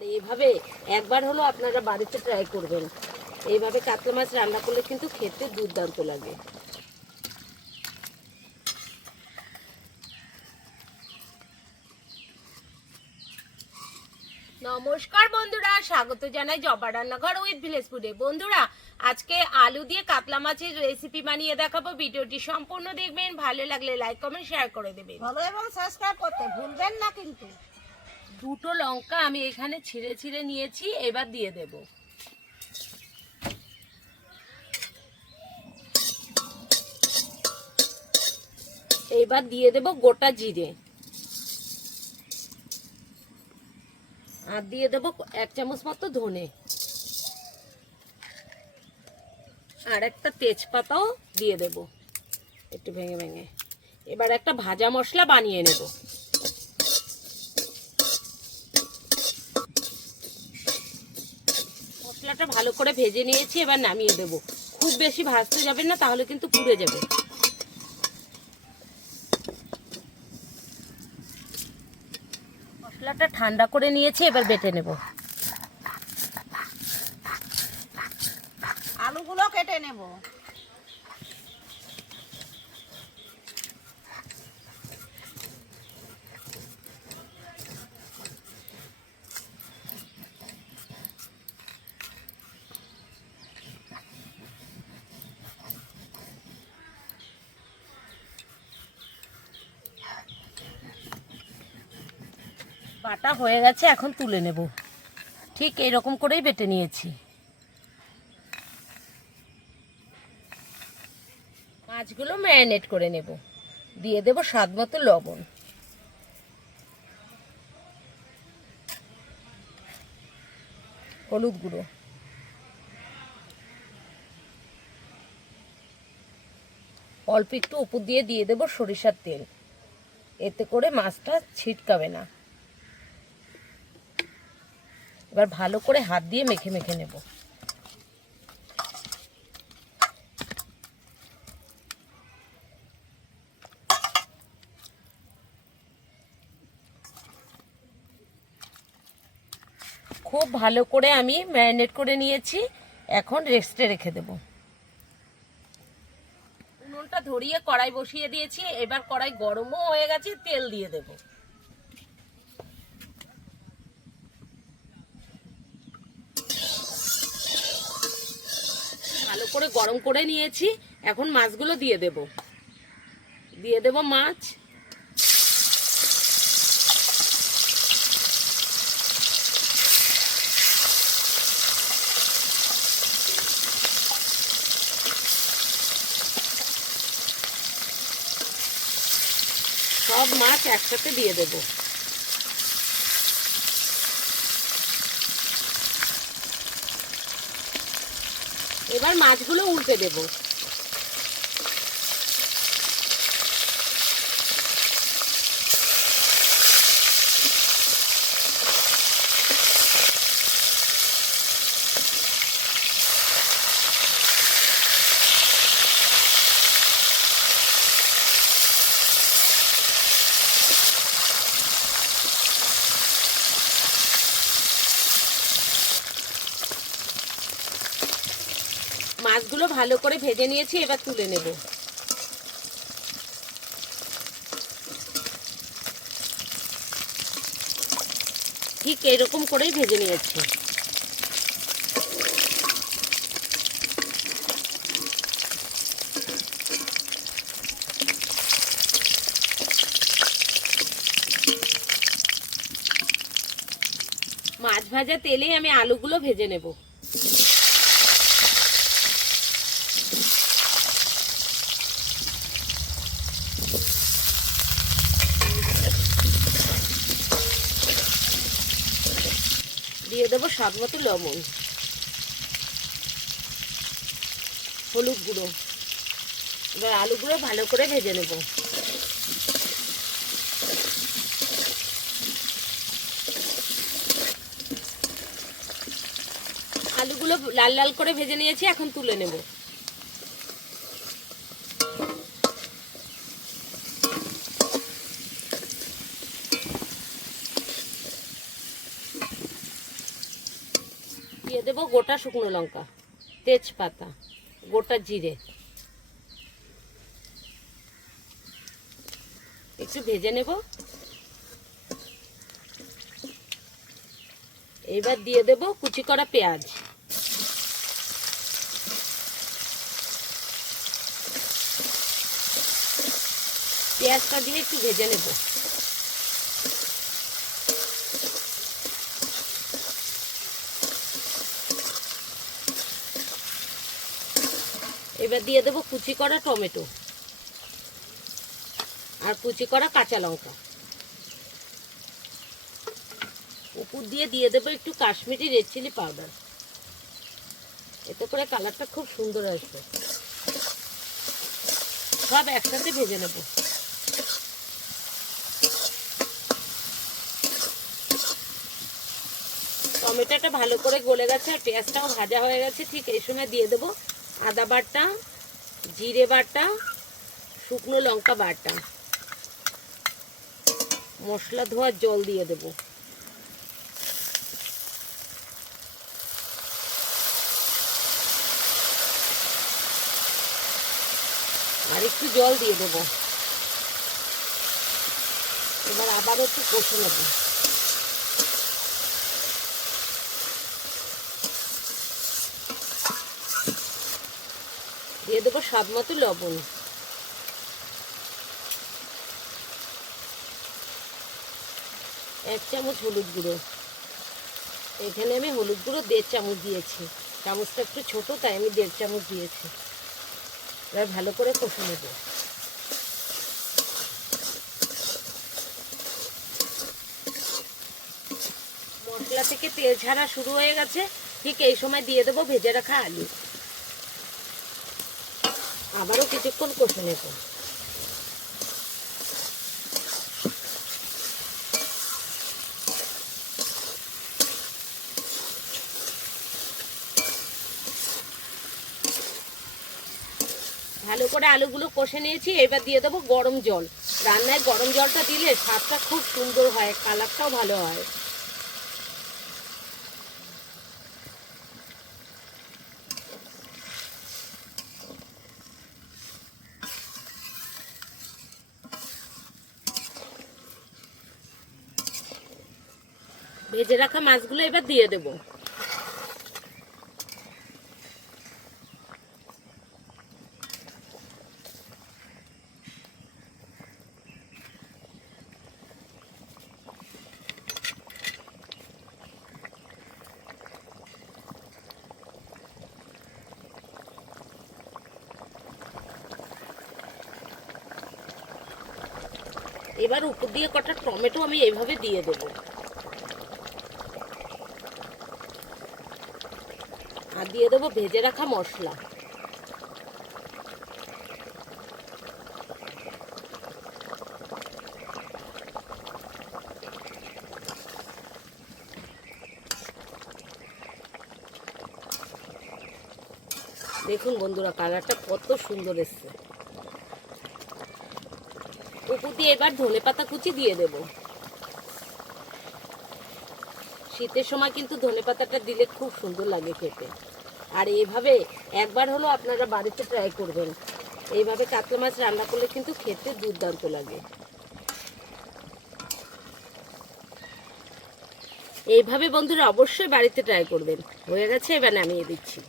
আর এইভাবে একবার হলো আপনারা বাড়িতে ট্রাই করবেন। এইভাবে কাতলা মাছ রান্না করলে কিন্তু খেতে দুর্দান্ত লাগে। নমস্কার বন্ধুরা, স্বাগত জানাই জবা রান্নাঘর উইথ ভিলেজ ফুডে। বন্ধুরা, আজকে আলু দিয়ে কাতলা মাছের রেসিপি বানিয়ে দেখাবো। ভিডিওটি সম্পূর্ণ দেখবেন, ভালো লাগলে লাইক কমেন্ট শেয়ার করে দেবেন, ফলো এবং সাবস্ক্রাইব করতে ভুলবেন না কিন্তু। দুটো লঙ্কা আমি এখানে ছিঁড়ে ছিঁড়ে নিয়েছি, এবার দিয়ে দেব। এবার দিয়ে দেব গোটা জিরে, আর দিয়ে দেব 1 চামচ মতো ধনে, আর একটা তেজপাতাও দিয়ে দেব একটু ভেঙে ভেঙে। এবার একটা ভাজা মশলা বানিয়ে নেব। মশলাটা ভালো করে ভেজে নিয়েছি, এবার নামিয়ে দেব। খুব বেশি ভাজতে যাবেন না, তাহলে কিন্তু পুড়ে যাবে। মশলাটা ঠান্ডা করে নিয়েছি, এবার বেটে নেব। আলুগুলো কেটে নেব। বাটা হয়ে গেছে, এখন তুলে নেব। ঠিক এরকম করেই বেটে নিয়েছি। মাছগুলো ম্যারিনেট করে নেব। দিয়ে দেব স্বাদ মতো লবণ, হলুদ গুঁড়ো, অল্প একটু উপর দিয়ে দেব সরিষার তেল। এতে করে মাছটা ছিটকাবে না। এবার ভালো করে হাত দিয়ে মেখে মেখে নেব। খুব ভালো করে আমি ম্যারিনেট করে নিয়েছি, এখন রেস্টে রেখে দেব। উনুনটা ধরিয়ে কড়াই বসিয়ে দিয়েছি। এবার কড়াই গরমও হয়ে গেছে, তেল দিয়ে দেব। ভালো করে গরম করে নিয়েছি, এখন মাছগুলো দিয়ে দেব। দিয়ে দেব মাছ, সব মাছ একসাথে দিয়ে দেব। এবার মাছগুলো উল্টে দেব। মাছগুলো ভালো করে ভেজে নিয়েছি, এবার তুলে নেব। ঠিক এরকম করেই ভেজে নিয়েছি। মাছ ভাজা তেলে আমি আলুগুলো ভেজে নেব। দিয়ে দেবো স্বাদ মতো লবণ, হলুদ গুঁড়ো। এবার আলুগুলো ভালো করে ভেজে নেব। আলুগুলো লাল লাল করে ভেজে নিয়েছি, এখন তুলে নেব। দিয়ে দেবো গোটা শুকনো লঙ্কা, তেজপাতা, গোটা জিরে, একটু ভেজে নেব। এবার দিয়ে দেব কুচি করা পেঁয়াজ, পেঁয়াজটা দিয়ে একটু ভেজে নেব। এবার দিয়ে দেব কুচি করা টমেটো আর কুচি করা কাঁচা লঙ্কা। উপর দিয়ে দেবো একটু কাশ্মীরি রেড চিলি পাউডার, এতে করে কালারটা খুব সুন্দর আসবে। সব একসাথে ভেজে নেব। টমেটোটা ভালো করে গলে গেছে আর পেঁয়াজটাও ভাজা হয়ে গেছে। ঠিক এই সময় দিয়ে দেবো আদা বাটা, জিরে বাটা, শুকনো লঙ্কা বাটা, মশলা ধোয়ার জল দিয়ে দেব। আর একটু জল দিয়ে দেব। এবার আবার একটু কষে নেব। দিয়ে দেবো স্বাদ মতো লবণ, এক চামচ হলুদ গুঁড়ো। এখানে আমি হলুদ গুঁড়ো 1.5 চামচ দিয়েছি, চামচটা একটু ছোট তাই আমি 1.5 চামচ দিয়েছি। এবার ভালো করে কষে নেব। মশলা থেকে তেল ছাড়া শুরু হয়ে গেছে। ঠিক এই সময় দিয়ে দেবো ভেজে রাখা আলু। আবারও কিছুক্ষণ কষে নেব। ভালো করে আলুগুলো কষে নিয়েছি। এবার দিয়ে দেবো গরম জল। রান্নায় গরম জলটা দিলে স্বাদটা খুব সুন্দর হয়, কালারটাও ভালো হয়। ভেজে রাখা মাছগুলো এবার দিয়ে দেব। এবার উপর দিয়ে কটা টমেটো আমি এইভাবে দিয়ে দেব। আর দিয়ে দেবো ভেজে রাখা মশলা। দেখুন বন্ধুরা, কালারটা কত সুন্দর এসছে। উপর দিয়ে এবার ধনেপাতা কুচি দিয়ে দেব। শীতের সময় কিন্তু ধনেপাতাটা দিলে খুব সুন্দর লাগে খেতে। আর এইভাবে একবার হলো আপনারা বাড়িতে ট্রাই করবেন। এইভাবে কাতলা মাছ রান্না করলে কিন্তু খেতে দুর্দান্ত লাগে। এইভাবে বন্ধুরা অবশ্যই বাড়িতে ট্রাই করবেন। হয়ে গেছে, এবার নামিয়ে দিচ্ছি।